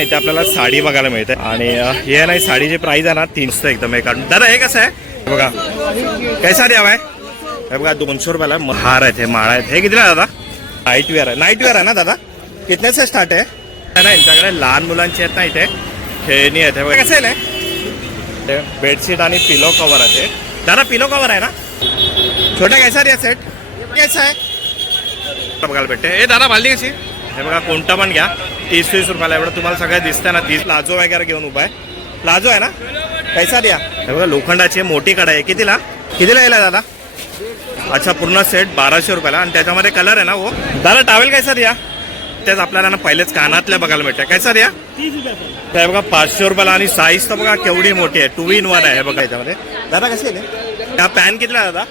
नाही ते आपल्याला साडी बघायला मिळते आणि हे नाही साडीची प्राइस आहे ना 300 एकदम हे काढून. दादा हे कसं आहे बघा कैसा द्यावा आहे हे बघा 200 रुपयाला हार आहेत हे माळा आहेत. हे कितीला दादा नाईट वेअर आहे ना दादा कितने से स्टार्ट आहे ना. यांच्याकडे लहान मुलांची आहेत ना इथे खेळणी आहेत. हे बघा कसं आहे बेडशीट आणि पिलो कव्हर आहे. दादा पिलो कव्हर आहे ना छोटा कैसा द्या सेट कैसा आहे बघायला भेटते. हे दादा बालदी कशी हे बघा कोणता पण घ्या 30-20 रुपयाला एवढं तुम्हाला सगळं दिसतं ना. 30 प्लाझो वगैरे घेऊन उभा आहे. प्लाझो आहे ना कैसा द्या हे बघा लोखंडाची मोठी कढाई आहे. कितीला यायला दादा. अच्छा पूर्ण सेट 1200 रुपयाला आणि त्याच्यामध्ये कलर आहे ना वो. दादा टावेल कैसा द्या तेच आपल्याला ना पहिलेच कानातल्या बघायला मिळते. कैसा द्या ते बघा 500 रुपयाला आणि साईज तर बघा केवढी मोठी आहे 2 in 1 आहे बघा याच्यामध्ये. दादा कसे आहे हा पॅन कितीला दादा.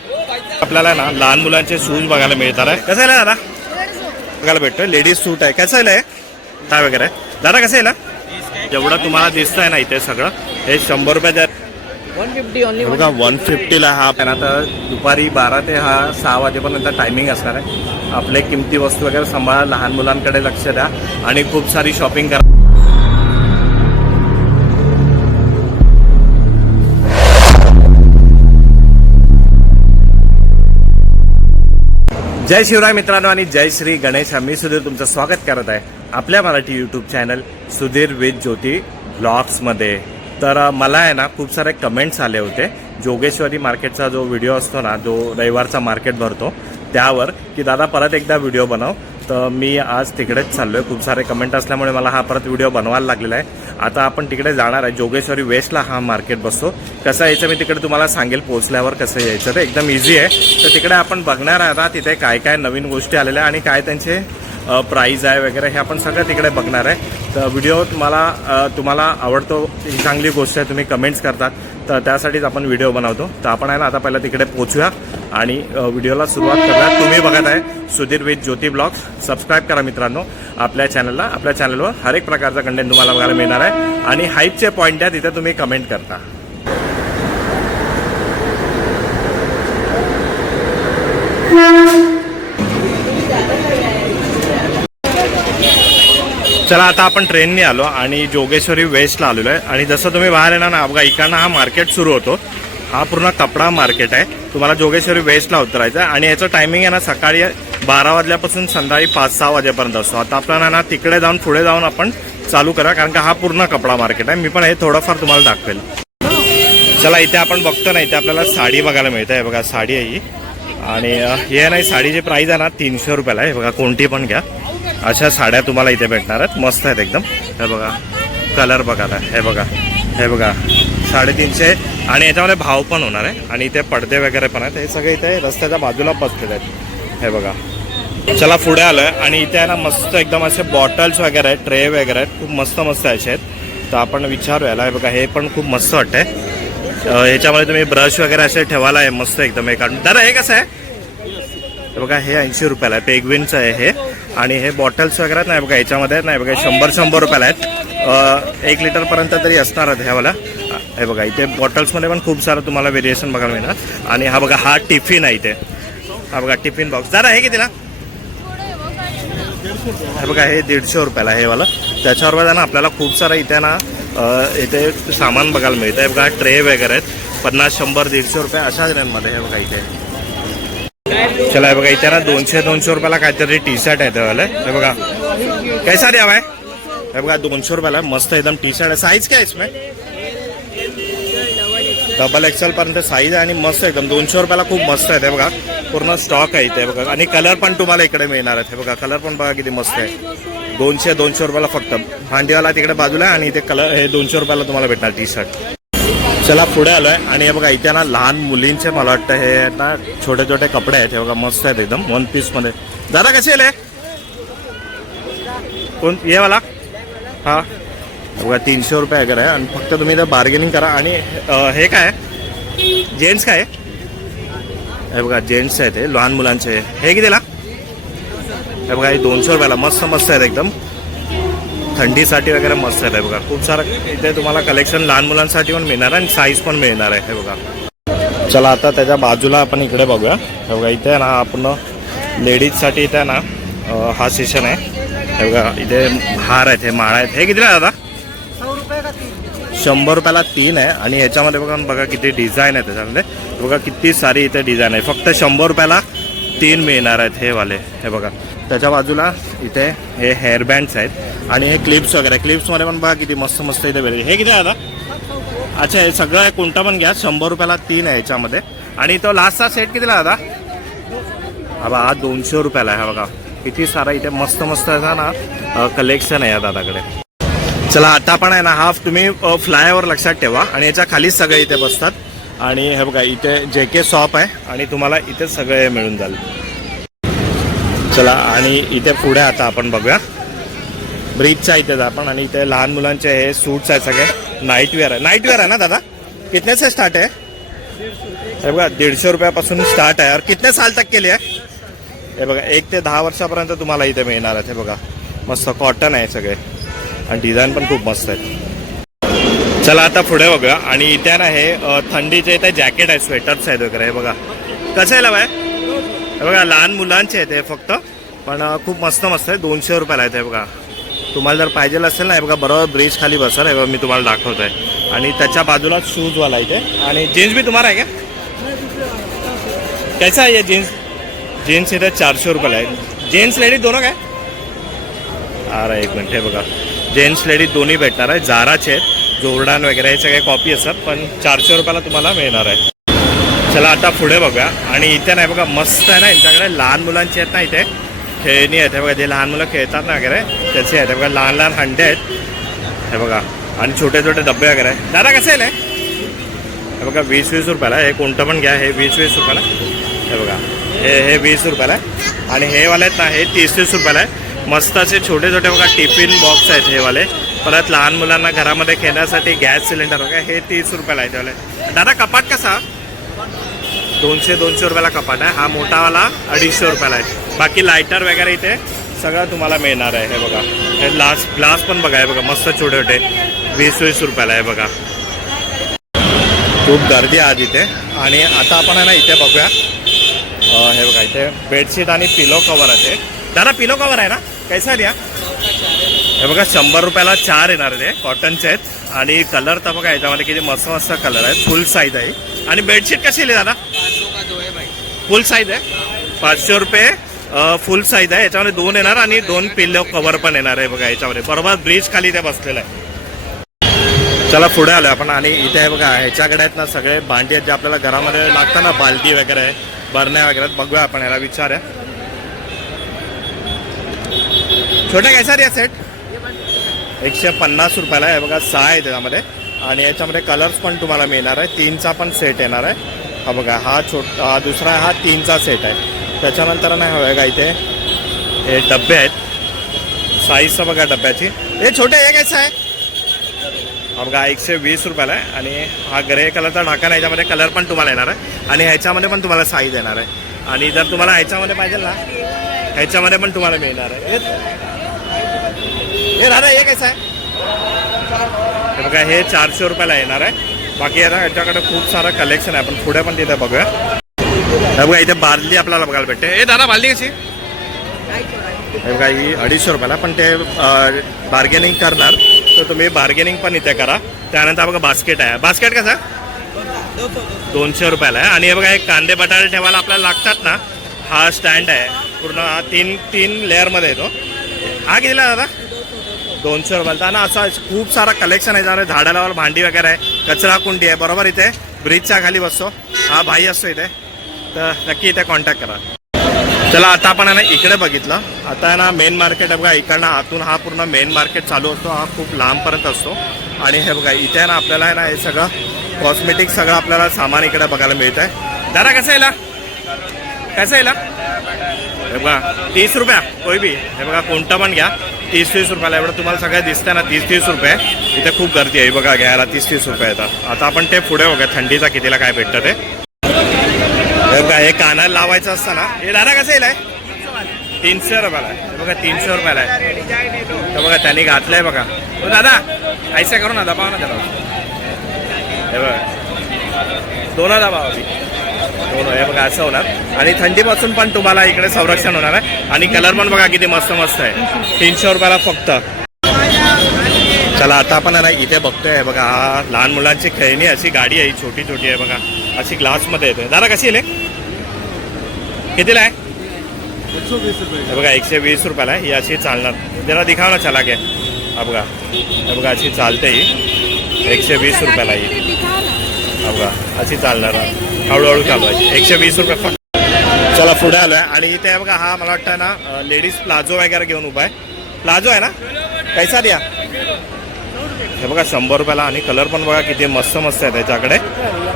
आपल्याला ना लहान मुलांचे शूज बघायला मिळतात आहे. कसं आहे दादा बघायला भेटतोय. लेडीज सूट आहे कसं आहे काय वगैरे दादा कसं आहे जेवढं तुम्हाला दिसतंय ना इथे सगळं हे 100 रुपयाच्या 150 बघा 150ला हा पण आता दुपारी 12 ते 6 वाजेपर्यंत टायमिंग असणार आहे. आपले किमती वस्तू वगैरे सांभाळा लहान मुलांकडे लक्ष द्या आणि खूप सारी शॉपिंग करा. जय शिवराय मित्रांनो आणि जय श्री गणेश. मी सुधीर तुमचं स्वागत करत आहे आपल्या Marathi YouTube channel Sudhir with Jyoti ब्लॉग्समध्ये. तर मला आहे ना खूप सारे कमेंट्स आले होते जोगेश्वरी मार्केटचा जो व्हिडिओ असतो ना जो रविवारचा मार्केट भरतो त्यावर की दादा परत एकदा व्हिडिओ बनव. तर मी आज तिकडेच चाललो आहे. खूप सारे कमेंट असल्यामुळे मला हा परत व्हिडिओ बनवायला लागलेला आहे. आता आपण तिकडे जाणार आहे. जोगेश्वरी वेस्टला हा मार्केट बसतो. कसं यायचं मी तिकडे तुम्हाला सांगेल पोहोचल्यावर कसं यायचं. ते एकदम इझी आहे. तर तिकडे आपण बघणार आहे आता तिथे काय काय नवीन गोष्टी आलेल्या आणि काय त्यांचे प्राईज आहे वगैरे हे आपण सगळं तिकडे बघणार आहे. तर व्हिडिओ तुम्हाला आवडतो ही चांगली गोष्ट आहे. तुम्ही कमेंट्स करतात तर त्यासाठीच आपण व्हिडिओ बनवतो. तर आपण आहे ना आता पहिला तिकडे पोहोचूया आणि व्हिडिओला सुरुवात करूया. तुम्ही बघत आहे Sudhir with Jyoti blogs. Subscribe करा मित्रांनो आपल्या चॅनलवर हर एक प्रकारचा कंटेंट तुम्हाला बघायला मिळणार आहे आणि हाईपचे पॉईंट आहे तिथे तुम्ही कमेंट करता. चला आता आपण ट्रेनने आलो आणि जोगेश्वरी वेस्टला आलेलो आहे. आणि जसं तुम्ही बाहेर येणार ना बघा इकडनं हा मार्केट सुरू होतो. हा पूर्ण कपडा मार्केट आहे. तुम्हाला जोगेश्वरी वेस्टला उतरायचं आहे आणि याचं टायमिंग आहे ना सकाळी 12 वाजल्यापासून संध्याकाळी 5-6 वाजेपर्यंत असतो. आता आपल्याला ना तिकडे जाऊन पुढे जाऊन आपण चालू करा कारण का हा पूर्ण कपडा मार्केट आहे. मी पण हे थोडंफार तुम्हाला दाखवेल. चला इथे आपण बघतो ना इथे आपल्याला साडी बघायला मिळते आहे बघा साडी आहे ही आणि हे नाही साडीची प्राइस आहे ना 300 रुपयाला आहे. बघा कोणती पण घ्या अशा साड्या तुम्हाला इथे भेटणार आहेत. मस्त आहेत एकदम. हे बघा कलर बघा हे बघा 350 आणि याच्यामध्ये भाव पण होणार आहे आणि इथे पडदे वगैरे पण आहेत. हे सगळे इथे रस्त्याच्या बाजूला बसलेले आहेत. हे बघा चला पुढे आलोय आणि इथे आहे ना मस्त एकदम असे बॉटल्स वगैरे आहेत ट्रे वगैरे आहेत. खूप मस्त असे आहेत. तर आपण विचारूया. हे बघा हे पण खूप मस्त वाटतंय. ह्याच्यामध्ये तुम्ही ब्रश वगैरे असे ठेवायला आहे मस्त एकदम हे काढून. दादा हे कसं आहे हे बघा हे 80 रुपयाला आहे. पेगविनचं आहे हे आणि हे बॉटल्स वगैरे नाही बघा याच्यामध्ये नाही बघा 100 रुपयाला आहेत. 1 लिटरपर्यंत तरी असणार आहेत ह्यावाला. हे बघा इथे बॉटल्समध्ये पण खूप सारं तुम्हाला व्हेरिएशन बघायला मिळणार. आणि हा बघा हा टिफिन आहे इथे. हा बघा टिफिन बॉक्स. दादा हे कितीला हे बघा हे 150 रुपयाला हे वाला. त्याच्यावर ना आपल्याला खूप सारं इथे ना इथे सामान बघायला मिळतं. हे बघा ट्रे वगैरे आहेत 50, 100, 150 रुपये अशा रेंजमध्ये. हे बघा इथे चला हे बघा इथे ना 200 रुपयाला काहीतरी टी शर्ट आहे त्यावाला. हे बघा कैसा द्यावा आहे हे बघा 200 रुपयाला मस्त एकदम टी शर्ट आहे. साईज काय इसमें डबल XL पर्यंत साईज आहे आणि मस्त एकदम 200 रुपयाला खूप मस्त आहे. हे बघा पूर्ण स्टॉक आहे इथे बघा आणि कलर पण तुम्हाला इकडे मिळणार आहेत. हे बघा कलर पण बघा किती मस्त आहे. 200 रुपयाला फक्त. भांडीवाला तिकडे बाजूला आहे आणि इथे कलर हे 200 रुपयाला तुम्हाला भेटणार टी शर्ट. चला पुढे आलोय आणि हे बघा इथे ना लहान मुलींचे मला वाटतं हे ना छोटे छोटे कपडे आहेत. हे बघा मस्त आहेत एकदम 1 पीस मध्ये. दादा कसे आले कोण ये वाला हा बघा 300 रुपये वगैरे आहे आणि फक्त तुम्ही इथं बार्गेनिंग करा. आणि हे काय जेंट्स काय हे बघा जेंट्स आहेत हे लहान मुलांचे. हे कितीला हे बघा हे 200 रुपयाला मस्त आहेत एकदम. थंडीसाठी वगैरे मस्त आहे. बघा खूप सारं इथे तुम्हाला कलेक्शन लहान मुलांसाठी पण मिळणार आहे आणि साईज पण मिळणार आहे. हे बघा चला आता त्याच्या बाजूला आपण इकडे बघूया. हे बघा इथे ना आपण लेडीजसाठी इथे ना हा सेशन आहे. हे बघा इथे हार आहेत, हे माळा आहेत. हे कितीला आहे दादा? 100 रुपयाला 3 आहे. आणि ह्याच्यामध्ये बघा किती डिझाईन आहे त्याच्यामध्ये. बघा किती सारी इथे डिझाईन आहे. फक्त 100 रुपयाला 3 मिळणार आहेत हे वाले. हे बघा त्याच्या बाजूला इथे हे हेअर बँड्स आहेत आणि हे क्लिप्स वगैरे. क्लिप्समध्ये पण बघा किती मस्त मस्त इथे वेगळे. हे किती आहे दादा? अच्छा हे सगळं कोणता पण घ्या, 100 रुपयाला 3 आहे ह्याच्यामध्ये. आणि तो लास्टचा सेट कितीला दादा? हा 200 रुपयाला आहे. हा बघा किती सारा इथे मस्त मस्त असा ना कलेक्शन आहे या दादाकडे. चला आता पण आहे ना हा तुम्ही फ्लायओव्हर लक्षात ठेवा आणि याच्या खालीच सगळे इथे बसतात. आणि हे बघा इथे JK शॉप आहे आणि तुम्हाला इथे सगळे मिळून जाईल. चला आणि इथे पुढे आता आपण बघूया ब्रिजच्या इथे आपण. आणि इथे लहान मुलांचे हे सूट्स आहेत सगळे. नाईटवेअर आहे ना दादा? कितने से स्टार्ट आहे? हे बघा 150 रुपयापासून स्टार्ट आहे. और कितने साल तक केली आहे? हे बघा 1 ते 10 वर्षापर्यंत तुम्हाला इथे मिळणार आहे. हे बघा मस्त कॉटन आहे सगळे आणि डिझाईन पण खूप मस्त आहे. चला आता पुढे बघूया. आणि इथे ना हे थंडीचे इथे जॅकेट आहे, स्वेटर्स आहेत वगैरे. हे बघा कसं आहे लावाय. हे बघा लहान मुलांचे आहेत हे फक्त, पण खूप मस्त मस्त आहे. 200 रुपयाला आहेत. हे बघा तुम्हाला जर पाहिजे असेल ना, हे बघा बरोबर ब्रिज खाली बसर. हे बघा मी तुम्हाला दाखवत आहे. आणि त्याच्या बाजूला शूजवाला इथे. आणि जीन्स भी तुम्हाला आहे का? कैसा आहे जीन्स इथे 400 रुपयाला आहे. जेंट्स लेडीज दोनों काय? अरे एक मिनिट. हे बघा जेंट्स लेडीज दोन्ही भेटणार आहे. जाराचे आहेत, जोर्डान वगैरे हे सगळे कॉपी असतात, पण 400 रुपयाला तुम्हाला मिळणार आहे. चला आता पुढे बघा. आणि इथे नाही बघा मस्त आहे ना यांच्याकडे लहान मुलांची आहेत ना इथे खेळणी आहेत. हे बघा जे लहान मुलं खेळतात ना वगैरे त्याचे आहेत. हे बघा लहान लहान हंडे आहेत. हे बघा आणि छोटे छोटे डबे वगैरे. दादा कसे आहे? हे बघा 20-20 रुपयाला. हे कोणतं पण घ्या, हे 20-20 रुपयाला. हे बघा हे 20 रुपयाला आहे. आणि हे वाले आहेत ना हे 30-30 रुपयाला आहे. मस्त असे छोटे छोटे बघा टिफिन बॉक्स आहेत हे वाले. परत लहान मुलांना घरामध्ये खेळण्यासाठी गॅस सिलेंडर वगैरे हे 30 रुपयाला आहे त्यावाले. दादा कपाट कसा? 200 रुपयाला कपाट आहे. हा मोठावाला 250 रुपयाला आहे. बाकी लायटर वगैरे इथे सगळं तुम्हाला मिळणार आहे. हे बघा हे ग्लास पण बघा. हे बघा मस्त छोटे छोटे 20-20 रुपयाला आहे. बघा खूप गर्दी आहे आज इथे. आणि आता आपण आहे ना इथे बघूया. हे बघा इथे बेडशीट आणि पिलो कवर आहे. दादा पिलो कवर आहे ना, कैसा द्या? हे बघा 100 रुपयाला 4 येणार आहे. कॉटनचे आहेत. आणि कलर तर बघा याच्यामध्ये किती मस्त मस्त कलर आहेत. फुल साईज आहे. आणि बेडशीट कशी आहे दादा? फुल साईज आहे. 500 रुपये फुल साईज आहे. याच्यामध्ये 2 येणार आणि 2 पिलो कवर पण येणार आहे. बघा याच्यामध्ये बरोबर ब्रिज खाली ते बसलेलं आहे. चला पुढे आलो आपण. आणि इथे हे बघा ह्याच्याकडे आहेत ना सगळे भांडी आहेत जे आपल्याला घरामध्ये लागतात ना, बाल्टी वगैरे बरण्या वगैरे. बघूया आपण याला विचारूया. छोटे कैसा द्या सेट? 150 रुपयाला आहे. बघा 6 आहे त्याच्यामध्ये. आणि याच्यामध्ये कलर्स पण तुम्हाला मिळणार आहे. 3चा पण सेट येणार आहे. हा बघा हा दुसरा हा 3चा सेट आहे. त्याच्यानंतर नाही हवं का इथे हे डबे आहेत. साईजचा बघा डब्याची. हे छोटे हे कैसा आहे? हा बघा 120 रुपयाला आहे. आणि हा ग्रे कलरचा ढाकण आहे. याच्यामध्ये कलर पण तुम्हाला येणार आहे. आणि ह्याच्यामध्ये पण तुम्हाला साईज येणार आहे. आणि जर तुम्हाला ह्याच्यामध्ये पाहिजे ना ह्याच्यामध्ये पण तुम्हाला मिळणार आहे. हे दादा हे कसं आहे? हे बघा हे 400 रुपयाला येणार आहे. बाकी आता ह्याच्याकडे खूप सारं कलेक्शन आहे. आपण पुढे पण तिथे बघूया. हे बघा इथे बार्ली आपल्याला बघायला भेटते. हे दादा बार्ली कशी? हे बघा ही 250 रुपयाला. पण ते बार्गेनिंग करणार तर तुम्ही बार्गेनिंग पण इथे करा. त्यानंतर बघा बास्केट आहे. बास्केट कसं? 200 रुपयाला आहे. आणि हे बघा एक कांदे बटाटे ठेवायला आपल्याला लागतात ना, हा स्टँड आहे पूर्ण. हा 3 लेअरमध्ये येतो. हा कितीला दादा? 200 रुपयाला. आणि असं खूप सारा कलेक्शन आहे. त्यामध्ये झाडं लावायला भांडी वगैरे आहे. कचरा कुंडी आहे. बरोबर इथे ब्रिजच्या खाली बसतो हा भाई असतो इथे. तर नक्की इथे कॉन्टॅक्ट करा. चला आता आपण आहे ना इकडे बघितलं. आता आहे ना मेन मार्केट आहे बघा. इकडनं आतून हा पूर्ण मेन मार्केट चालू असतो. हा खूप लांबपर्यंत असतो. आणि हे बघा इथे आहे ना आपल्याला आहे ना हे सगळं कॉस्मेटिक सगळं आपल्याला सामान इकडे बघायला मिळत आहे. दादा कसं येला? कसं येला? हे बघा 30 रुपया कोई बी. हे बघा कोणता पण घ्या 30-30 रुपयाला. एवढं तुम्हाला सगळं दिसतंय ना 30-30 रुपये. इथे खूप गर्दी आहे बघा घ्यायला 30-30 रुपये येतात. आता आपण ते पुढे बघा थंडीचा कितीला काय भेटतं ते. हे बघा हे कानाला लावायचं असतं ना. हे दादा कसं येईल? 300 रुपयाला आहे. हे बघा 300 रुपयाला आहे. तर बघा त्यांनी घातलंय बघा. हो दादा ऐसा करू ना, दबाव ना त्याला. हे बघा 2 दबाव अभी. दोन हे बघा असं होणार. आणि थंडीपासून पण तुम्हाला इकडे संरक्षण होणार आहे. आणि कलर पण बघा किती मस्त मस्त आहे. 300 रुपयाला फक्त. चला आता आपण आहे ना इथे बघतोय हे बघा, हा लहान मुलांची खेळणी अशी गाडी आहे, छोटी छोटी आहे बघा, अशी ग्लासमध्ये येते. दादा कशी आहे? कितीला आहे? 120 रुपये. हे बघा 120 रुपयाला आहे. ही अशी चालणार. जरा दिखाव ना चला घ्या. हा बघा, हे बघा अशी चालते ही. 120 रुपयाला ही. हा बघा अशी चालणार, हळूहळू चालवायची. 120 रुपये फक्त. चला पुढे आलोय आणि इथे बघा हा मला वाटतं ना लेडीज प्लाझो वगैरे घेऊन उभा आहे. प्लाझो आहे ना, कैसा द्या? हे बघा 100 रुपयाला. आणि कलर पण बघा किती मस्त मस्त आहे त्याच्याकडे.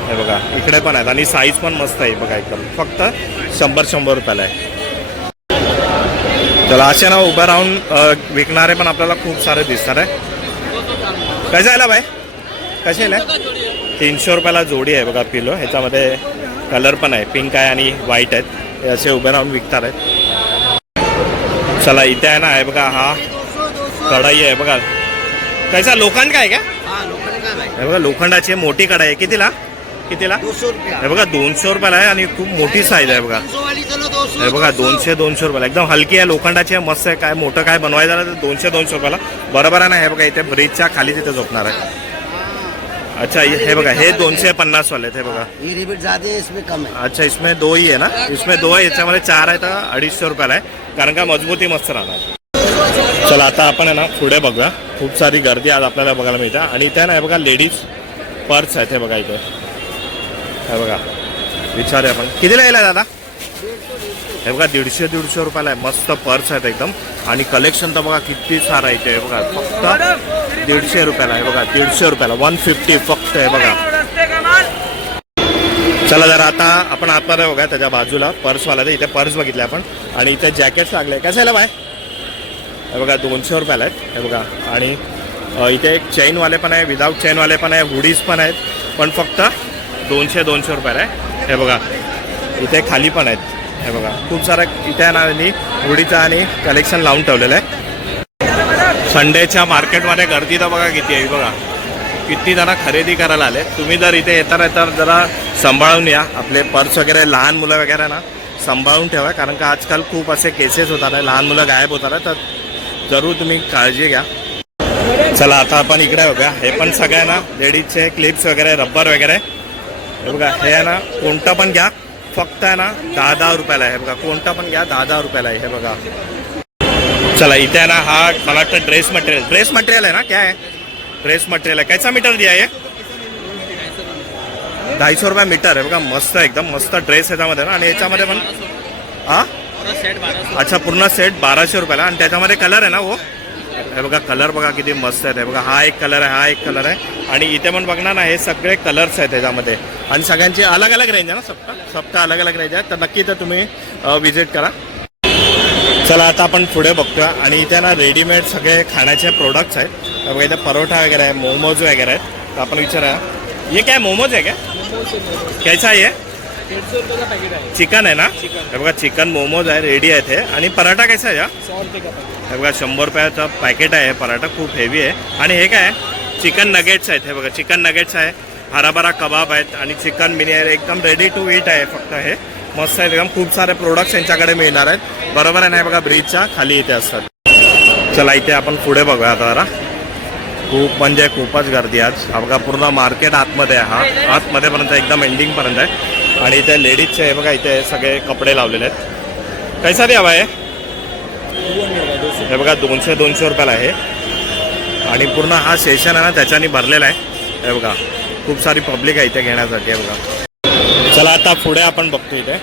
हे बघा इकडे पण आहेत आणि साईज पण मस्त आहे बघा एकदम. फक्त 100 रुपयाला आहे. चला असे ना उभं राहून विकणारे पण आपल्याला खूप सारे दिसतात आहे. कसं आहे बाय? कसे आहे? 300 रुपयाला जोडी आहे बघा पिलो. ह्याच्यामध्ये कलर पण आहे, पिंक आहे आणि व्हाईट आहेत. हे असे उभे राहून विकतात आहेत. चला इथे आहे ना हे बघा, हा कढाई आहे बघा. कैसा लोखंड काय का? हे बघा लोखंडाची मोठी कढाई आहे. कितीला? 200 रुपये. हे बघा 200 रुपयाला आहे आणि खूप मोठी साईज आहे बघा. हे बघा 200 रुपयाला. एकदम हलकी आहे, लोखंडाची आहे, मस्त आहे. काय मोठं काय बनवायचं झालं तर 200 रुपयाला बरोबर आहे ना. हे बघा इथे ब्रिजच्या खाली तिथे झोपणार आहे. अच्छा हे बघा हे 250 वाले आहेत. हे बघा ये रिबीट ज्यादा है, इसमें कम है. अच्छा इसमें 2 ही आहे ना. इसमें 2 आहे, याच्यामध्ये 4 आहे तर 250 रुपयाला आहे. कारण का मजबूती मस्त राहणार. चला आता आपण आहे ना पुढे बघूया. खूप सारी गर्दी आज आपल्याला बघायला मिळते. आणि इथे ना हे बघा लेडीज पर्स आहेत. हे बघा इथे हे बघा, विचारूया आपण कितीला यायला दादा? हे बघा 150 रुपयाला आहे. मस्त पर्स आहेत एकदम. आणि कलेक्शन तर बघा किती सारं आहे इथे. हे बघा फक्त 150 रुपयाला. हे बघा 150 रुपयाला 150 फक्त. हे बघा चला जरा आता आपण आतमध्ये बघा त्याच्या बाजूला पर्सवाला. इथे पर्स बघितले आपण. आणि इथे जॅकेट्स लागले. कसं आहे बाय? हे बघा 200 रुपयाला आहेत. हे बघा आणि इथे एक चेनवाले पण आहे, विदाऊट चेनवाले पण आहे, हुडीज पण आहेत. पण फक्त 200 रुपयाला आहे. हे बघा इथे खाली पण आहेत. हे बघा खूप सारं इथे ना हुडीचं आणि कलेक्शन लावून ठेवलेलं आहे. संडेच्या मार्केटमध्ये गर्दी तर बघा किती आहे. बघा किती जण खरेदी करायला आले. तुम्ही जर इथे येता तर जरा सांभाळून या. आपले पर्स वगैरे, लहान मुलं वगैरे ना सांभाळून ठेवा. कारण का आजकाल खूप असे केसेस होतात आहे, लहान मुलं गायब होतात आहे. तर जरूर तुम्ही काळजी घ्या. चला आता आपण इकडे बघा. हे पण सगळ्यांना लेडीजचे क्लिप्स वगैरे, रब्बर वगैरे. हे बघा हे आहे ना कोणता पण घ्या, फक्त आहे ना 10 रुपयाला आहे. बघा कोणता पण घ्या 10 रुपयाला आहे. हे बघा चला इथे आहे ना हा मला वाटतं ड्रेस मटेरियल आहे ना. क्या आहे? ड्रेस मटेरियल आहे. कैसा मीटर दिया आहे? 250 रुपये मीटर आहे. बघा मस्त एकदम मस्त ड्रेस ह्याच्यामध्ये ना. आणि याच्यामध्ये पण हा अच्छा पूर्ण सेट 1200 रुपयाला. आणि त्याच्यामध्ये कलर आहे ना वो. हे बघा कलर बघा किती मस्त आहेत. हे बघा हा एक कलर आहे, हा एक कलर आहे. आणि इथे पण बघणार ना हे सगळे कलर्स आहेत त्याच्यामध्ये. आणि सगळ्यांची अलग अलग रेंज आहे ना. सबका अलग अलग रेंज आहे. तर नक्की तर तुम्ही विजिट करा. चला आता आपण पुढे बघतोय. आणि इथे ना रेडीमेड सगळे खाण्याचे प्रोडक्ट्स आहेत. बघा इथे परोठा वगैरे आहे, मोमोज वगैरे आहेत. तर आपण विचारा ये क्या मोमोज आहे क्या? कैसा आहे? 150 रुपये का पैकेट आहे. चिकन आहे ना. हे बघा चिकन मोमोज आहे, रेडी आहे ते. आणि पराठा कैसा आहे? 100 रुपये का पैकेट. हे बघा 100 रुपयाचं पॅकेट आहे. पराठा खूप हेवी आहे. आणि हे काय चिकन नगेट्स आहेत. हे बघा चिकन नगेट्स आहे, हराभरा कबाब आहेत आणि चिकन मिनी आहे. एकदम रेडी टू ईट आहे. फक्त हे मस्त आहे एकदम. खूप सारे प्रोडक्ट्स यांच्याकडे मिळणार आहेत. बरोबर आहे ना. बघा ब्रिजच्या खाली इथे असतात. चला इथे आपण पुढे बघूया आता जरा. खूप म्हणजे खूपच गर्दी आज. हा बघा पूर्ण मार्केट आतमध्ये आहे. हा आतमध्येपर्यंत एकदम एंडिंगपर्यंत आहे. आणि इथे लेडीजचे हे बघा इथे सगळे कपडे लावलेले आहेत. कैसा द्यावा आहे? हे बघा 200 रुपयाला आहे. आणि पूर्ण हा सेशन आहे ना त्याच्याने भरलेला आहे. हे बघा खूप सारी पब्लिक आहे इथे घेण्यासाठी. हे बघा चला आता पुढे आपण बघतो. इथे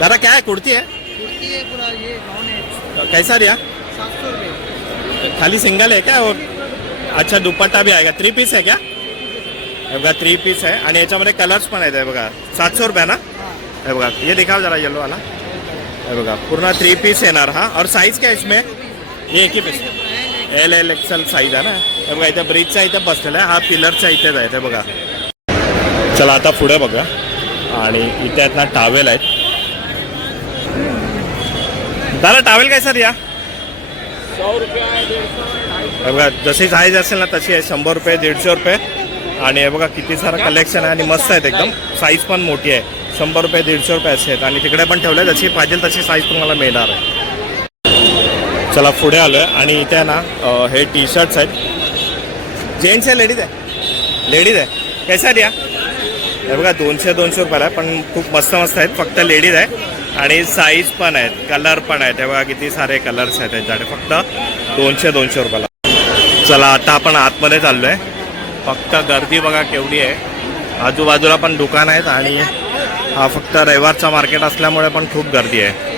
दादा काय आहे? कुर्ती आहे? कुर्ती है पूरा, ये गाउन है. कैसा दिया? 700 रुपये. खाली सिंगल है क्या? और अच्छा दुपट्टा भी आएगा. 3 पीस है क्या? हे बघा 3 पीस आहे. आणि याच्यामध्ये कलर्स पण आहेत. हे बघा 700 रुपये ना. हे बघा ये दिखाओ जरा येलो वाला. हे बघा पूर्ण 3 पीस येणार हा. और साइज क्या है इसमें? ये एक ही पीस LL साईज आहे ना. हे बघा इथे ब्रिजच्या इथे बसलेला आहे. हा पिलरच्या इथेच आहे. हे बघा चला आता पुढे बघा. आणि इथे आहेत ना टावेल आहेत. दादा टावेल कैसा द्या? 100 रुपये आहे, 150. हे बघा जशी साईज असेल ना तशी आहे. 100 रुपये, 150 रुपये. आणि हे बघा किती सारं कलेक्शन आहे आणि मस्त आहेत एकदम. साईज पण मोठी आहे. 100 रुपये 150 रुपये असे आहेत आणि तिकडे पण ठेवले जशी पाहिजे तशी साईज तुम्हाला मिळणार आहे. चला पुढे आलोय आणि इथे आहे ना हे टी शर्ट्स आहेत. जेंट्स आहे लेडीज आहे? लेडीज आहे. कैसा द्या? हे बघा 200 रुपयाला आहे पण खूप मस्त मस्त आहेत. फक्त लेडीज आहे आणि साईज पण आहेत, कलर पण आहेत. हे बघा किती सारे कलर्स आहेत त्यांच्याकडे. फक्त 200 रुपयाला. चला आता आपण आतमध्ये चाललो आहे. फक्त गर्दी बघा केवढी आहे. आजूबाजूला पण दुकान आहेत आणि हा फक्त रविवारचा मार्केट असल्यामुळे पण खूप गर्दी आहे.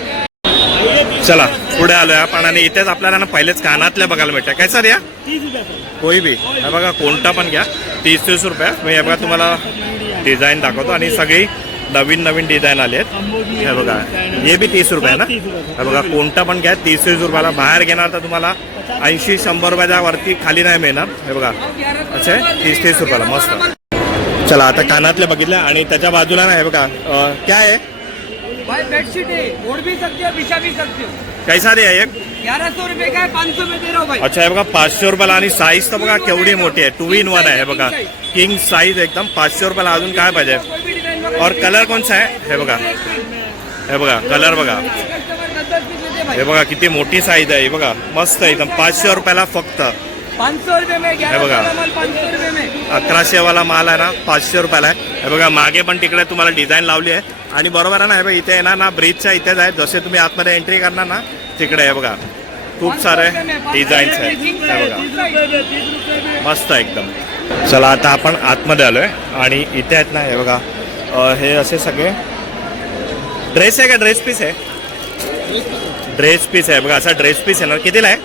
चला पुढे आलोय आपण आणि इथेच आपल्याला ना पहिलेच कानातल्या बघायला मिळतं. कैसा द्या? 30 रुपये कोई भी हे बघा कोणता पण घ्या 30 रुपये. मी हे बघा तुम्हाला डिझाईन दाखवतो आणि सगळी नवीन डिझाईन आले आहेत. हे बघा हे बी 30 रुपये ना. हे बघा कोणता पण घ्या 30 रुपयाला. बाहेर घेणार तर तुम्हाला 80-100 रुपयाच्या वरती खाली नाही मिळणार. हे बघा अच्छा आहे 30 रुपयाला मस्त. चला आता कानातले बघितले आणि त्याच्या बाजूला ना हे बघा काय आहे भाई बेडशीट है, ओढ़ भी सकते हो, बिछा भी सकते हो. कैसा रे आहे? 1100 रुपये का है, 500 में दे रहा हूँ भाई. अच्छा हे बघा 500 रुपयाला आणि साईज तर बघा केवढी मोठी आहे. 2 in 1 आहे. हे बघा किंग साईज एकदम 500 रुपयाला. अजून काय पाहिजे? कोई भी डिजाइन में और कलर कोणचा आहे? हे बघा हे बघा कलर बघा. कस्टमर 10 पीस देते भाई. हे बघा किती मोठी साईज आहे. बघा मस्त एकदम 500 रुपयाला फक्त. 500 रुपये में 1100 बघा. वाला माल 500 रुपये में. 1100 वाला माल आहे ना 500 रुपयाला आहे. हे बघा मागे पण तिकडे तुम्हाला डिझाईन लावली आहे आणि बरोबर आहे ना. हे बघा इथे येणार ना ब्रिजच्या इथेच आहे. जसे तुम्ही आतमध्ये एंट्री करणार ना तिकडे आहे बघा खूप सारे डिझाईन्स आहेत. हे बघा 30 रुपये मस्त एकदम. चला आता आपण आतमध्ये आलोय आणि इथे आहेत ना हे बघा हे असे सगळे ड्रेस आहे का ड्रेस पीस आहे? ड्रेस पीस आहे बघा. असा ड्रेस पीस आहे ना. कितीला आहे?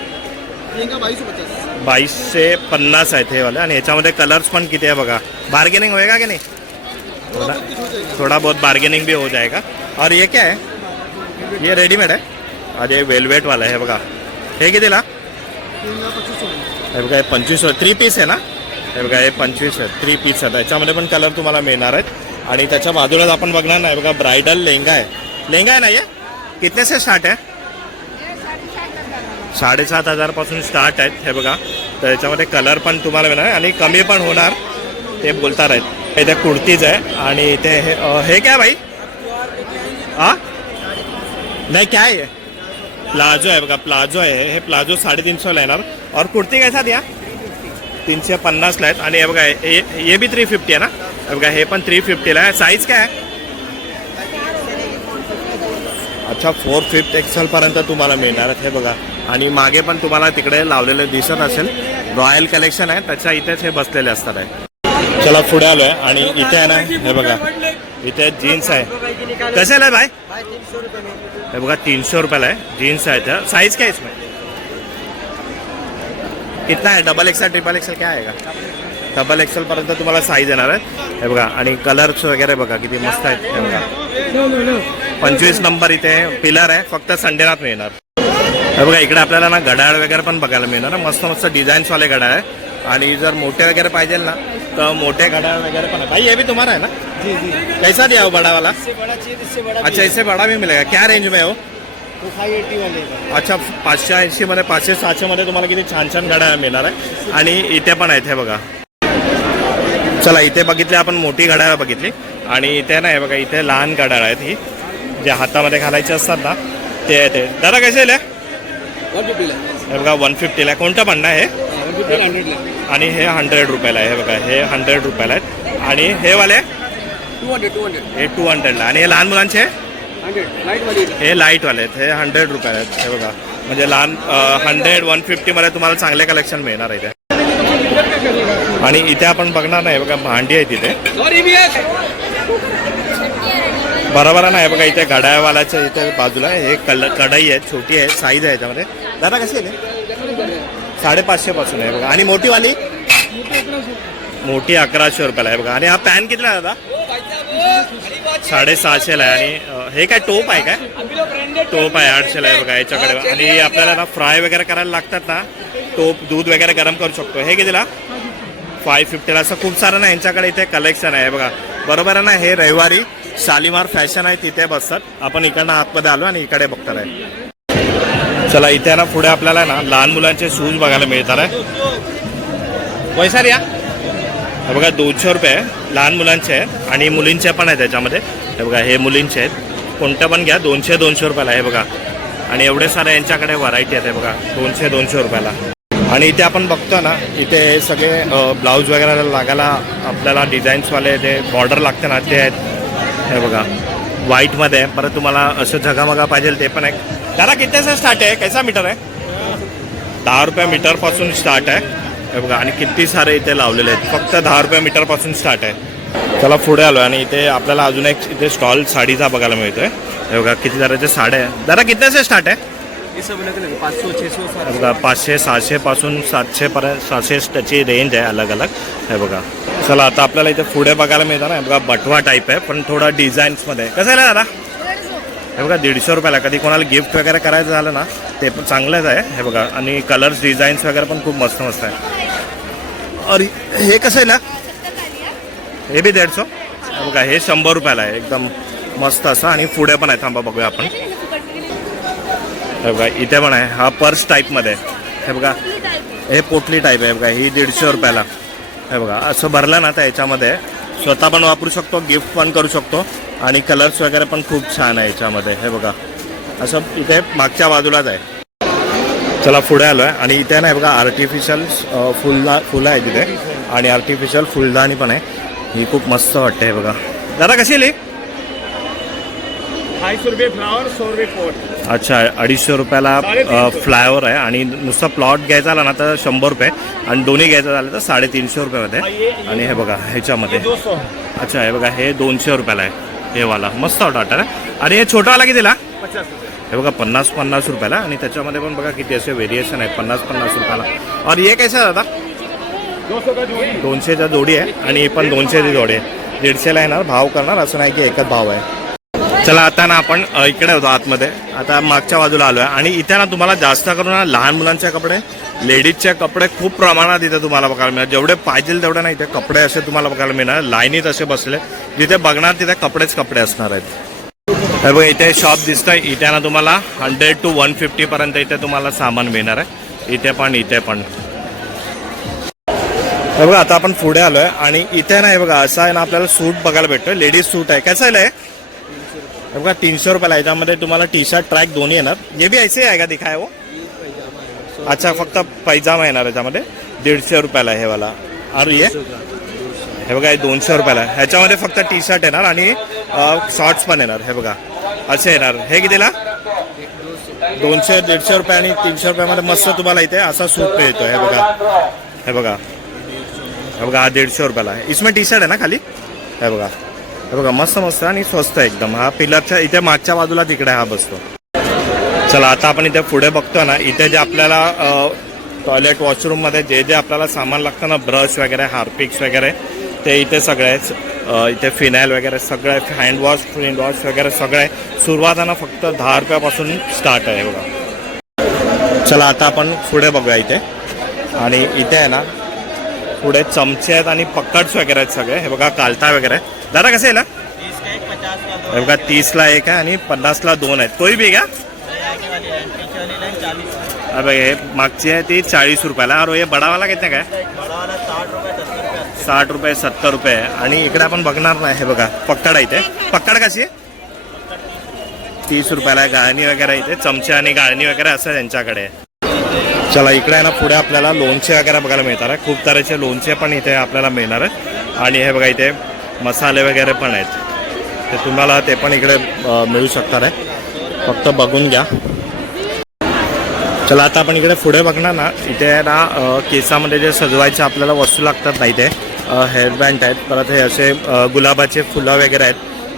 2250 आहेत हे वाले. आणि ह्याच्यामध्ये कलर्स पण किती आहे बघा. बार्गेनिंग होएगा की नहीं? थोड़ा बहुत बार्गेनिंग भी हो जाएगा. और ये क्या है? ये रेडीमेड है. अरे वेलवेट वाला है बघा. हे कितीला? हे बघा हे 25 3 पीस आहे ना. हे बघा हे 25 आहे 3 पीस आहेत. याच्यामध्ये पण कलर तुम्हाला मिळणार आहेत. आणि त्याच्या बाजूलाच आपण बघणार नाही बघा ब्रायडल लेहंगा आहे. लेहंगा आहे ना ये कितने से स्टार्ट आहे? 7,500 पासून स्टार्ट आहेत. हे बघा तर याच्यामध्ये कलर पण तुम्हाला मिळणार आणि कमी पण होणार ते बोलतात आहेत. इथे कुर्तीज आहे आणि इथे हे काय भाई? हा नाही काय आहे? प्लाझो आहे बघा. प्लाझो आहे. हे प्लाझो 350ला येणार. और कुर्ती कैसा द्या? 350ला आहेत. आणि हे बघा हे बी 350 आहे ना. हे बघा हे पण 350ला आहे. साईज काय आहे? अच्छा 4/5 XL पर्यंत तुम्हाला मिळणार आहेत. हे बघा आणि मागे पण तुम्हाला तिकडे लावलेले दिसत असेल. रॉयल कलेक्शन आहे त्याच्या इथेच हे बसलेले असतात आहे. चला पुढे आलोय आणि इथे आहे ना हे बघा इथे जीन्स आहे. कशाला आहे भाई? हे बघा 300 रुपयाला आहे. जीन्स आहे त्या. साईज काय इसमें कितना आहे? XXL XXL क्या आहे का? XXL पर्यंत तुम्हाला साईज येणार आहे. हे बघा आणि कलर्स वगैरे बघा किती मस्त आहेत. हे बघा 25 नंबर इथे पिलर आहे. फक्त संडेनाथ मिळणार. हे बघा इकडे आपल्याला ना घड्याळ वगैरे पण बघायला मिळणार. मस्त मस्त डिझाईन्सवाले घड्याळ आहे. आणि जर मोठे वगैरे पाहिजे ना तर मोठे घड्याळ वगैरे पण आहे. भाई ये भी तुम्हारा है ना? जी जी. कैसा दिया हो बड़ा वाला? इससे बड़ा चाहिए, इससे बड़ा. अच्छा इससे बड़ा भी मिलेगा. क्या रेंज में हो? तो 580 वाले का. अच्छा 580 मध्ये 500-600 मध्ये तुम्हाला किती छान छान घड्याळ मिळणार आहे. आणि इथे पण आहेत हे बघा. चला इथे बघितले आपण मोठी घड्याळ बघितली आणि इथे ना हे बघा इथे लहान घड्याळ आहेत. ही जे हातामध्ये घालायचे असतात ना ते आहे. ते दादा कसे आहे? 150 ला. हे बघा 150ला. कोणतं पण आहे? 100 ला. आणि हे 100 रुपयाला आहे. हे बघा हे 100 रुपयाला आहेत. आणि हे वाले 200 हे 200ला. आणि हे लहान मुलांचे 100 लाइट वाली. हे लाईटवाले आहेत. हे 100 रुपयाला आहेत. हे बघा म्हणजे लहान 100-150 मध्ये तुम्हाला चांगले कलेक्शन मिळणार आहे. आणि इथे आपण बघणार नाही बघा भांडी आहे तिथे. बरोबर आहे ना. हे बघा इथे घड्याळवाल्याच्या इथे बाजूला हे कढई आहे. छोटी आहे. साईज आहे याच्यामध्ये. दादा कशी आहे? 550 पासून आहे बघा. आणि मोठीवाली मोठी 1100 रुपयाला आहे बघा. आणि हा पॅन कितीला आहे दादा? 650ला आहे. आणि हे काय टोप आहे काय? टोप आहे 800ला आहे बघा याच्याकडे. आणि आपल्याला ना फ्राय वगैरे करायला लागतात ना टोप दूध वगैरे गरम करू शकतो. हे कितीला? 550ला. असं खूप सारं ना यांच्याकडे इथे कलेक्शन आहे बघा. बरोबर आहे ना. हे रविवारी शालीमार फॅशन आहे तिथे बसतात. आपण इकडनं आतमध्ये आलो आणि इकडे बघतात आहे. चला इथे ना पुढे आपल्याला ना लहान मुलांचे शूज बघायला मिळतात आहे. वैसा या हे बघा 200 रुपये आहे. लहान मुलांचे आहे आणि मुलींचे पण आहे त्याच्यामध्ये. हे बघा हे मुलींचे आहेत, कोणत्या पण घ्या 200 रुपयाला आहे बघा. आणि एवढे सारे यांच्याकडे व्हरायटी आहेत हे बघा 200 रुपयाला. आणि इथे आपण बघतो ना, इथे सगळे ब्लाऊज वगैरे लागायला आपल्याला डिझाईन्सवाले ते बॉर्डर लागते ना ते आहेत हे बघा व्हाईटमध्ये. परत तुम्हाला असं झगामगा पाहिजे ते पण आहे. दादा किती से स्टार्ट आहे, कैसा मीटर आहे? 10 रुपये मीटरपासून स्टार्ट आहे हे बघा. आणि किती सारे इथे लावलेले आहेत, फक्त 10 रुपये मीटरपासून स्टार्ट आहे. चला पुढे आलो आणि इथे आपल्याला अजून एक इथे स्टॉल साडीचा बघायला मिळतोय हे बघा. किती साऱ्याच्या साड्या आहे. दादा किती से स्टार्ट आहे? 500-600 बघा 500-600 पासून 700 पर्यंत 600 त्याची रेंज आहे अलग अलग हे बघा. चला आता आपल्याला इथे पुढे बघायला मिळतं ना बघा, बटवा टाईप आहे पण थोडा डिझाईन्समध्ये. कसं आहे दादा? हे बघा 150 रुपयाला. कधी कोणाला गिफ्ट वगैरे करायचं झालं ना ते पण चांगलंच आहे हे बघा. आणि कलर्स डिझाईन्स वगैरे पण खूप मस्त मस्त आहे. और हे कसं आहे ना, हे बी 150 हे बघा. हे 100 रुपयाला आहे एकदम मस्त असं. आणि पुढे पण आहे, थांबा बघूया आपण हे बघा. इथे पण आहे, हा पर्स टाईपमध्ये हे बघा. हे पोटली टाईप आहे बघा. ही 150 रुपयाला हे बघा. असं भरलं ना तर याच्यामध्ये स्वतः पण वापरू शकतो, गिफ्ट पण करू शकतो. आणि कलर्स वगैरे पण खूप छान आहे याच्यामध्ये हे बघा. असं इथे मागच्या बाजूलाच आहे. चला पुढे आलो आहे आणि इथे नाही बघा आर्टिफिशियल फुलं आहे तिथे. आणि आर्टिफिशियल फुलदाणी पण आहे. ही खूप मस्त वाटते हे बघा. दादा कशी आली? 250 रुपये फ्लावर, 100 रुपये पॉट. अच्छा 250 रुपयाला फ्लावर आहे. आणि नुसतं प्लॉट घ्यायचा आला ना तर 100 रुपये. आणि दोन्ही घ्यायचं झालं तर 350 रुपयामध्ये. आणि हे बघा ह्याच्यामध्ये 200. अच्छा हे बघा हे 200 रुपयाला आहे हे वाला. मस्त वाटतं. आणि हे छोटावाला कितीला? 50 रुपये. हे बघा 50 रुपयाला. आणि त्याच्यामध्ये पण बघा किती असे व्हेरिएशन आहे 50 रुपयाला. और हे कैसा दादा? 200 का जोड़ी. 200चा जोडी आहे. आणि हे पण 200ची जोडी आहे. 150ला येणार, भाव करणार असं नाही की एकच भाव आहे. चला आता ना आपण इकडे होतो आतमध्ये. आता मागच्या बाजूला आलो आहे. आणि इथे ना तुम्हाला जास्त करून ना लहान मुलांचे कपडे, लेडीजचे कपडे खूप प्रमाणात इथे तुम्हाला बघायला मिळणार. जेवढे पाहिजे तेवढे नाही, इथे कपडे असे तुम्हाला बघायला मिळणार. लाईनीत असे बसले, जिथे बघणार तिथे कपडेच कपडे असणार आहेत. हे बघा इथे शॉप दिसतंय. इथे ना तुम्हाला 100 to 150 पर्यंत इथे तुम्हाला सामान मिळणार आहे. इथे पण हे बघा. आता आपण पुढे आलोय आणि इथे ना हे बघा असं आहे ना आपल्याला सूट बघायला भेटतोय. लेडीज सूट आहे. कसं आहे हे बघा 300 रुपयाला. याच्यामध्ये तुम्हाला टी शर्ट ट्रॅक दोन्ही येणार. हे बी ऐसे आहे का दिखाय वो? अच्छा फक्त पैजामा येणार याच्यामध्ये. 150 रुपयाला हे वाला. आणि हे बघा हे 200 रुपयाला. ह्याच्यामध्ये फक्त टी शर्ट येणार आणि शॉर्ट्स पण येणार हे बघा असे येणार. हे कितीला? 200-150 रुपये आणि 300 रुपयामध्ये मस्त तुम्हाला इथे असा सूट मिळतो. हे बघा हे बघा हा 150 रुपयाला आहे. इसमें टी शर्ट आहे ना खाली. हे बघा मस्त आणि स्वस्त आहे एकदम. हा पिलरच्या इथे मागच्या बाजूला तिकडे हा बसतो. चला आता आपण इथे पुढे बघतो ना, इथे जे आपल्याला टॉयलेट वॉशरूममध्ये जे जे आपल्याला सामान लागतं ना, ब्रश वगैरे, हार्पिक्स वगैरे ते इथे सगळेच. इथे फिनाईल वगैरे सगळं आहे. हँडवॉश, वॉश वगैरे सगळं आहे. सुरुवाताना फक्त 10 रुपयापासून स्टार्ट आहे बघा. चला आता आपण पुढे बघूया इथे. आणि इथे आहे ना पुढे चमचे आहेत आणि पक्कडस वगैरे आहेत सगळे. हे बघा कालता वगैरे. दादा कसे आहे? हे बघा 30ला एक आहे आणि 50ला 2 आहेत. कोई भी का? अबे हे मागची आहे ती 40 रुपयाला. और ये बडावाला किती काय? 60 रुपये 70 रुपये. आणि इकडे आपण बघणार नाही. हे बघा पक्कड आहे इथे. पक्कड कशी आहे? 30 रुपयाला आहे. गाळणी वगैरे इथे चमचे आणि गाळणी वगैरे असं त्यांच्याकडे. चला इकडे आहे ना पुढे आपल्याला लोणचे वगैरे बघायला मिळणार आहे. खूप तऱ्हेचे लोणचे पण इथे आपल्याला मिळणार आहेत. आणि हे बघा इथे मसाले वगैरे पण आहेत. ते तुम्हाला ते पण इकडे मिळू शकणार आहे. फक्त बघून घ्या. चला आता आपण इकडे पुढे बघणार ना, इथे ना केसामध्ये जे सजवायचे आपल्याला वस्तू लागतात ना, इथे हेअरबँड आहेत. परत हे असे गुलाबाचे फुलं वगैरे आहेत.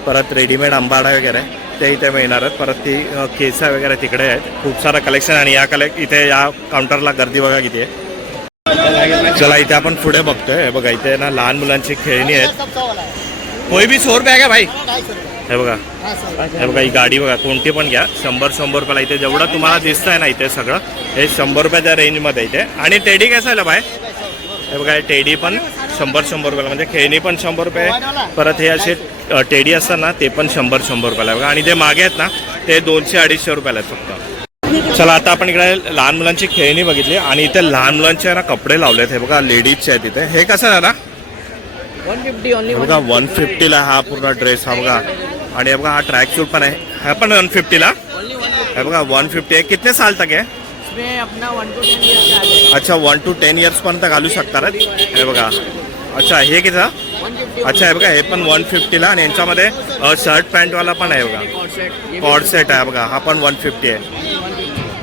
परत रेडीमेड आंबाडा वगैरे ते इथे मिळणार आहेत. परत ती केसा वगैरे तिकडे आहेत. खूप सारं कलेक्शन. आणि इथे या काउंटरला गर्दी बघा किती आहे. चला इथे आपण पुढे बघतोय. हे बघा इथे ना लहान मुलांची खेळणी आहेत. कोई भी 100 रुपये आहे का भाई? हे बघा ही गाडी बघा कोणती पण घ्या 100 रुपयाला. इथे जेवढं तुम्हाला दिसतंय ना इथे सगळं हे 100 रुपयाच्या रेंजमध्ये इथे. आणि टेडी कसं आहे भाई? हे बघा हे टेडी पण 100 रुपयाला. म्हणजे खेळणी पण 100 रुपये. परत हे असे टेडी असतात ना ते पण 100 रुपयाला बघा. आणि जे मागे आहेत ना ते 200-250 रुपयाला आहेत फक्त. चला आता आपण इकडे लहान मुलांची खेळणी बघितली. आणि इथे लहान मुलांचे ना कपडे लावलेत. हे बघा लेडीजचे आहेत इथे. हे कसं आहे ना? 150 ओनली. बघा 150ला हा पूर्ण ड्रेस. हा बघा आणि हे बघा हा ट्रॅक सूट पण आहे, हा पण 150ला. ओनली 150. हे बघा 150 आहे. कितने साल तक आहे? इसमें अपना 1 to 10 years का आ जाएगा. अच्छा 1 to 10 इयर्स पर्यंत घालू शकतात. हे बघा. अच्छा हे किती? 150. अच्छा हे बघा हे पण 150ला आणि यांच्यामध्ये शर्ट पॅन्टवाला पण आहे बघा. Cord set. ये भी कॉर्ड सेट आहे बघा, हा पण 150 आहे.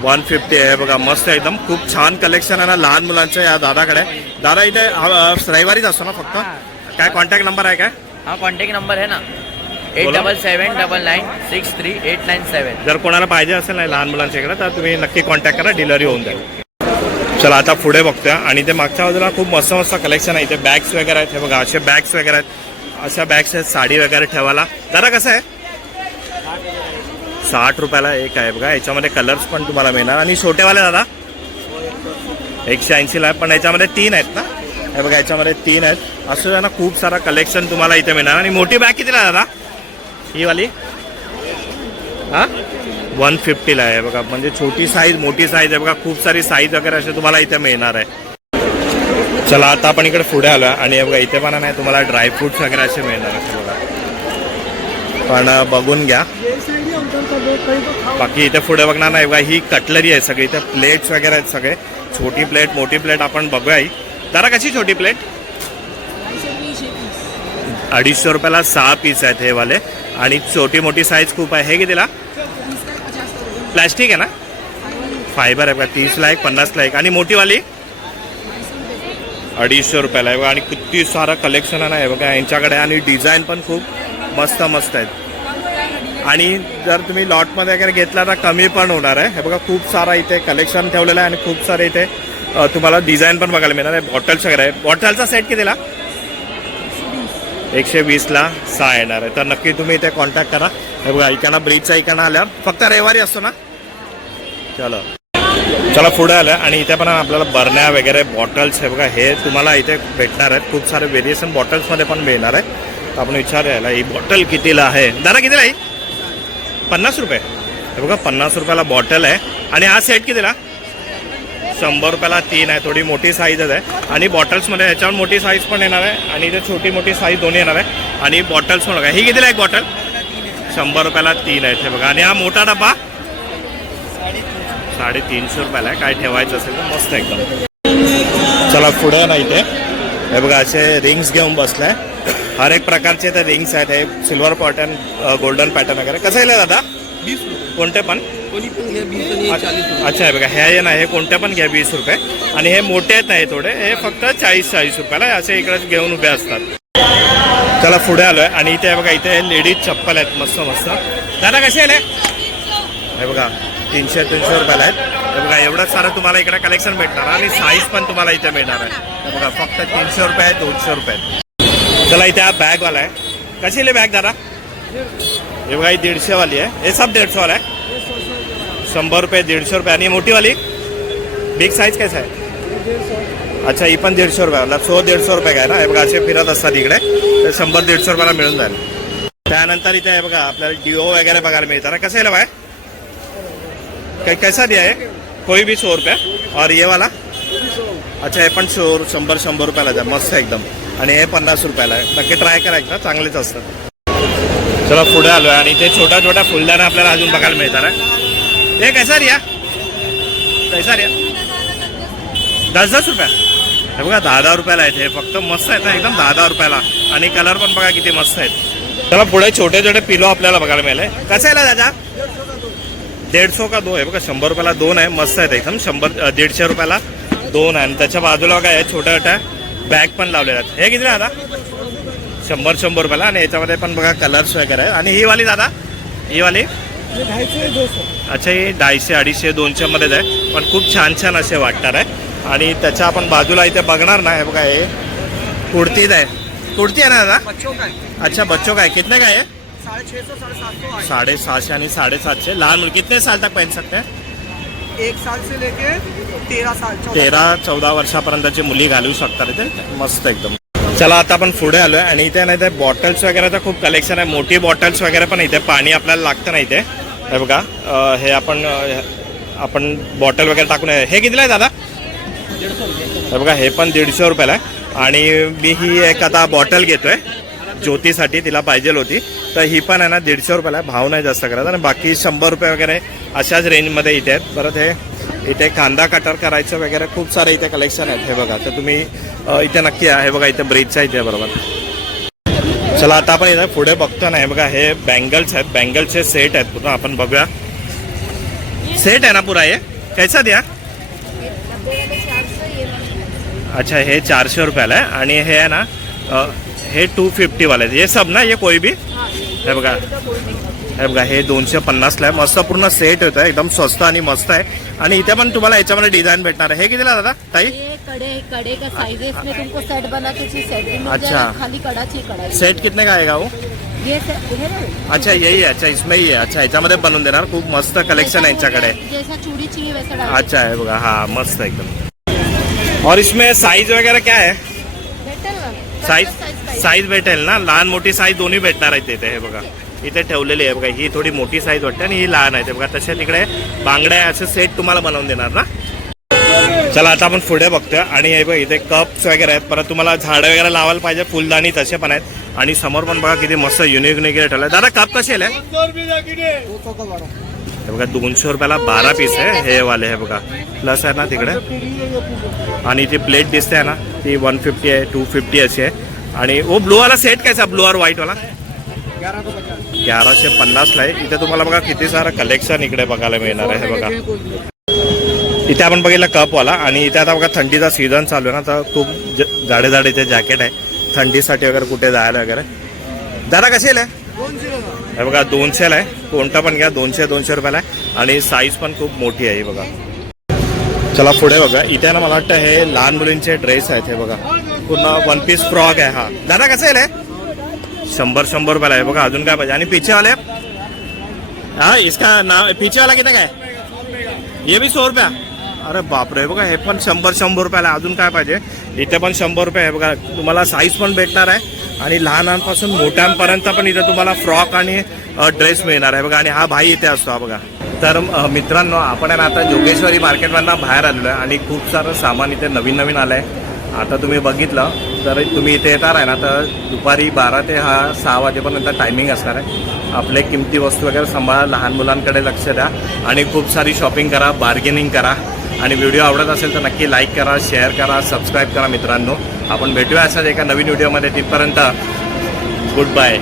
150 आहे बघा, मस्त आहे एकदम. खूप छान कलेक्शन आहे ना लहान मुलांचं या दादाकडे. दादा इथे रविवारीच असतो ना फक्त? काय कॉन्टॅक्ट नंबर आहे काय? हाँ कॉन्टैक्ट नंबर है ना बोला. 8779963897. जर कोणाला पाहिजे असेल ना लहान मुलांच्या इकडे तर तुम्ही नक्की कॉन्टॅक्ट करा, डिलिव्हरी होऊन जाईल. चला आता पुढे बघतोय आणि ते मागच्या बाजूला खूप मस्त मस्त कलेक्शन आहे. इथे बॅग्स वगैरे आहेत. हे बघा असे बॅग्स वगैरे आहेत, अशा बॅग्स आहेत साडी वगैरे ठेवायला. दादा कसं आहे? 60 रुपयाला एक आहे बघा. याच्यामध्ये कलर्स पण तुम्हाला मिळणार. आणि छोटेवाले दादा 180ला आहे, पण याच्यामध्ये 3 आहेत ना. हे बघा याच्यामध्ये 3 आहेत. असं ना खूप सारा कलेक्शन तुम्हाला इथे मिळणार. आणि मोठी बॅग कितीला आहे दादा ही वाली? हा 150ला आहे बघा. म्हणजे छोटी साईज मोठी साईज आहे बघा, खूप सारी साईज वगैरे असे तुम्हाला इथे मिळणार आहे. चला आता आपण इकडे पुढे आलो आणि हे बघा इथे पण नाही तुम्हाला ड्रायफ्रुट्स वगैरे असे मिळणार असे बघा, पण बघून घ्या. बाकी इथे पुढे बघणार नाही बघा, ही कटलरी आहे सगळी. इथे प्लेट्स वगैरे आहेत सगळे, छोटी प्लेट मोठी प्लेट आपण बघूया. ही जरा कशी छोटी प्लेट? 250 रुपयाला 6 पीस आहेत हे वाले. आणि छोटी मोठी साईज खूप आहे. हे कितीला? प्लॅस्टिक आहे ना, फायबर आहे बघा. 30ला एक, 50ला एक. आणि मोठीवाली 250 रुपयाला आहे बघा. आणि किती सारं कलेक्शन आहे ना हे बघा यांच्याकडे. आणि डिझाईन पण खूप मस्त मस्त आहेत. आणि जर तुम्ही लॉटमध्ये वगैरे घेतला तर कमी पण होणार आहे. हे बघा खूप सारा इथे कलेक्शन ठेवलेलं आहे आणि खूप सारे इथे तुम्हाला डिझाईन पण बघायला मिळणार आहे. बॉटल्स वगैरे आहे. बॉटलचा सेट कितीला? 120ला 6 येणार आहे. तर नक्की तुम्ही इथे कॉन्टॅक्ट करा. हे बघा इकडनं ब्रिजचा इकडनं आल्यावर फक्त रविवारी असतो ना. चला पुढे आलं आणि इथे पण आपल्याला बरण्या वगैरे बॉटल्स हे बघा हे तुम्हाला इथे भेटणार आहेत. खूप सारे व्हेरिएशन बॉटल्समध्ये पण मिळणार आहे. आपण विचारूया ही बॉटल कितीला आहे? दादा कितीला आहे? 50 रुपये. हे बघा 50 रुपयाला बॉटल आहे. आणि हा सेट कितीला? 100 रुपयाला 3 आहे. थोडी मोठी साईजच आहे. आणि बॉटल्समध्ये ह्याच्यावर मोठी साईज पण येणार आहे आणि इथे छोटी मोठी साईज दोन्ही येणार आहे. आणि बॉटल्स पण बघा ही कितीला एक बॉटल? 100 रुपयाला 3 आहेत हे बघा. आणि हा मोठा डबा 350 रुपयाला आहे. काय ठेवायचं असेल तर मस्त एकदम. चला पुढे ना इथे हे बघा असे रिंग्स घेऊन बसलाय. हर एक प्रकारचे ते रिंग्स आहेत. हे सिल्वर पॅटर्न गोल्डन पॅटर्न वगैरे. कसं आहे दादा? 20 रुपये. कोणते पण? कोणी पण घ्या 20 आणि 40 रुपये. अच्छा आहे बघा हे ना हे कोणते पण घ्या 20 रुपये. आणि हे मोठे आहेत नाही थोडे, हे फक्त 40 रुपयाला असे इकडे घेऊन उभे असतात. चला पुढे आलोय आणि इथे बघा इथे लेडीज चप्पल आहेत मस्त मस्त. दादा कसे आले? हे बघा 300 रुपयाला आहेत. हे बघा एवढं सारं तुम्हाला इकडे कलेक्शन भेटणार आणि साईज पण तुम्हाला इथे मिळणार आहे. हे बघा फक्त 300 रुपये आहेत, 200 रुपये आहेत. चला इथे हा बॅगवाला आहे. कशी आहे बॅग दादा? हे बघा ही 150 वाली आहे. हे सब 150 वाला आहे. 100 रुपये 150 रुपये. आणि मोठीवाली बिग साईज कैसा आहे? अच्छा ही पण 150 रुपये मतलब 100-150 रुपये काय ना. हे बघा असे फिरत असतात इकडे. तर 100-150 रुपयाला मिळून जाईल. त्यानंतर इथे हे बघा आपल्याला डिओ वगैरे बघायला मिळतात. कसं आहे बाय? कैसा दिया है? कोई भी 100 रुपये. और ये वाला? अच्छा हे पण 100 रुपयाला आहे. मस्त एकदम. आणि हे 50 रुपयाला आहे. नक्की ट्राय करा एकदा, चांगलेच असतात. चला पुढे आलोय आणि इथे छोट्या छोट्या फुलदाण्या आपल्याला अजून बघायला मिळतात. हे कैसा रिया? कैसा रिया? 10-10 रुपये. हे बघा 10-10 रुपयाला आहेत. हे फक्त मस्त आहेत ना एकदम 10-10 रुपयाला. आणि कलर पण बघा किती मस्त आहेत. चला पुढे छोटे छोटे पिलो आपल्याला बघायला मिळाले. कसं आहे दादा? 150 का 2 आहे बघा. 100 रुपयाला 2 आहे. मस्त आहेत एकदम. 150 रुपयाला 2 आहे. आणि त्याच्या बाजूला काय आहे छोट्या छोट्या बॅग पण लावलेल्या आहेत. हे किती दादा? 100 रुपयाला. आणि याच्यामध्ये पण बघा कलर्स वगैरे आहे. आणि ही वाली दादा? ही वाली 250-200. अच्छा ही 250-250 200 मध्येच आहे. पण खूप छान छान असे वाटणार आहे. आणि त्याच्या आपण बाजूला इथे बघणार ना हे बघा हे कुर्तीच आहे. कुर्ती आहे ना दादा? बच्चों का है. अच्छा बच्चों का है. कितने का है? 650-750. 750 आणि 750. लहान मुलं कितने साल तक पहन सकते हैं? 1 साल से लेके 13 साल 13-14 वर्षापर्यंतची मुली घालू शकतात इथे. मस्त एकदम. चला आता आपण पुढे आलोय आणि इथे नाही ते बॉटल्स वगैरेचं खूप कलेक्शन आहे. मोठी बॉटल्स वगैरे पण इथे पाणी आपल्याला लागतं ना इथे. हे बघा हे आपण बॉटल वगैरे टाकून हे कितीला आहे दादा? 150 रुपये. हे बघा हे पण 150 रुपयाला आहे. आणि मी ही एक आता बॉटल घेतोय. ज्योतीसाठी तिला पाहिजे होती. तर ही पण आहे ना 150 रुपयाला आहे, भाव नाही जास्त करायचा. आणि बाकी 100 रुपये वगैरे अशाच रेंजमध्ये इथे आहेत. परत हे इथे कांदा कटर करायचं वगैरे खूप सारे इथे कलेक्शन आहेत. हे बघा, तर तुम्ही इथे नक्की आहे. बघा इथे ब्रिजच्या इथे बरोबर. चला आता आपण इथे पुढे बघतो ना, हे बघा हे बँगल्स आहेत, बँगलचे सेट आहेत पूर्ण. आपण बघूया, सेट आहे ना पुरा, ये कैसा द्या. अच्छा, हे 400 रुपयाला आहे. आणि हे आहे ना हे 250 वाले आहेत. ये सब ना, ये कोई भी. हे बघा, हे बघा हे 250ला आहे. मस्त पूर्ण सेट होतं, एकदम स्वस्त आणि मस्त आहे. आणि इथे पण तुम्हाला याच्यामध्ये डिझाइन भेटणार आहे. हे कितीला दादा ताई. ये कड़े का साइजेस में तुमको सेट बना के चाहिए, सेट भी मिल अच्छा। जाएगा, खाली कड़ा चाहिए कड़ा. सेट कितने का आएगा वो. ये सेट है ना, अच्छा यही आहे. अच्छा इसमें ही आहे. अच्छा याच्यामध्ये बनवून देणार. खूप मस्त कलेक्शन आहे यांच्याकडे. जैसा चूड़ी चाहिए वैसा डाल. अच्छा है बघा, हा मस्त एकदम. और इसमें साइज वगैरह क्या है. भेटेल ना साईज भेटेल ना, लहान मोठी साईज दोन्ही भेटणार आहेत इथे. हे बघा इथे ठेवलेली आहे बघा, ही थोडी मोठी साईज वाटते आणि ही लहान आहे. ते बघा तसे तिकडे बांगड्या असे सेट तुम्हाला बनवून देणार ना. चला आता आपण पुढे बघतोय. आणि हे बघा इथे कप्स वगैरे आहेत. परत तुम्हाला झाडं वगैरे लावायला पाहिजे, फुलदाणी तसे पण आहेत. आणि समोर पण बघा किती मस्त युनिक ठेवलं. दादा कप कसे आहे. हे बघा 200 रुपयाला 12 पीस आहे हे वाले. हे बघा प्लस आहे ना तिकडे. आणि ती प्लेट दिसते आहे ना, ती 150 आहे, 250 अशी आहे. आणि वो ब्लू वाला सेट कैसा, ब्लू और व्हाईट वाला 1150ला आहे. इथे तुम्हाला बघा किती सारं कलेक्शन इकडे बघायला मिळणार आहे. हे बघा इथे आपण बघितलं कपवाला. आणि इथे आता बघा थंडीचा सीझन चालू आहे ना, तर खूप जाडे जाडेचे जॅकेट आहे थंडीसाठी वगैरे कुठे जायला वगैरे. दादा कशी आहे. हे बघा 200ला आहे. कोणता पण घ्या, 200 रुपयाला आहे. आणि साईज पण खूप मोठी आहे. बघा चला पुढे बघा, इथे ना मला वाटतं हे लहान मुलींचे ड्रेस आहेत. हे बघा पूर्ण 1 पीस फ्रॉक आहे. हा दादा कसं आहे. 100 रुपयाला आहे. बघा अजून काय पाहिजे. आणि पीछे वाले, हा इसका नाव पीछे वाला किती काय. ये भी 100 रुपया. अरे बापरे, बघा हे पण 100 रुपयाला. अजून काय पाहिजे. इथे पण 100 रुपये आहे. बघा तुम्हाला साईज पण भेटणार आहे. आणि लहानांपासून मोठ्यांपर्यंत पण इथे तुम्हाला फ्रॉक आणि ड्रेस मिळणार आहे. बघा आणि हा भाई इथे असतो. हा बघा. तर मित्रांनो, आपण आहे ना आता जोगेश्वरी मार्केटमधनं बाहेर आलेलो आहे. आणि खूप सारं सामान इथे नवीन आलं आहे. आता तुम्ही बघितलं तर तुम्ही इथे येणार आहे ना, तर दुपारी 12 ते 6 वाजेपर्यंत टायमिंग असणार आहे. आपले किमती वस्तू वगैरे सांभाळा, लहान मुलांकडे लक्ष द्या आणि खूप सारी शॉपिंग करा, बार्गेनिंग करा. आणि व्हिडिओ आवडत असेल तर नक्की लाईक करा, शेअर करा, सबस्क्राईब करा. मित्रांनो, आपण भेटूया अशाच एका नवीन व्हिडिओमध्ये. तिथपर्यंत गुड बाय.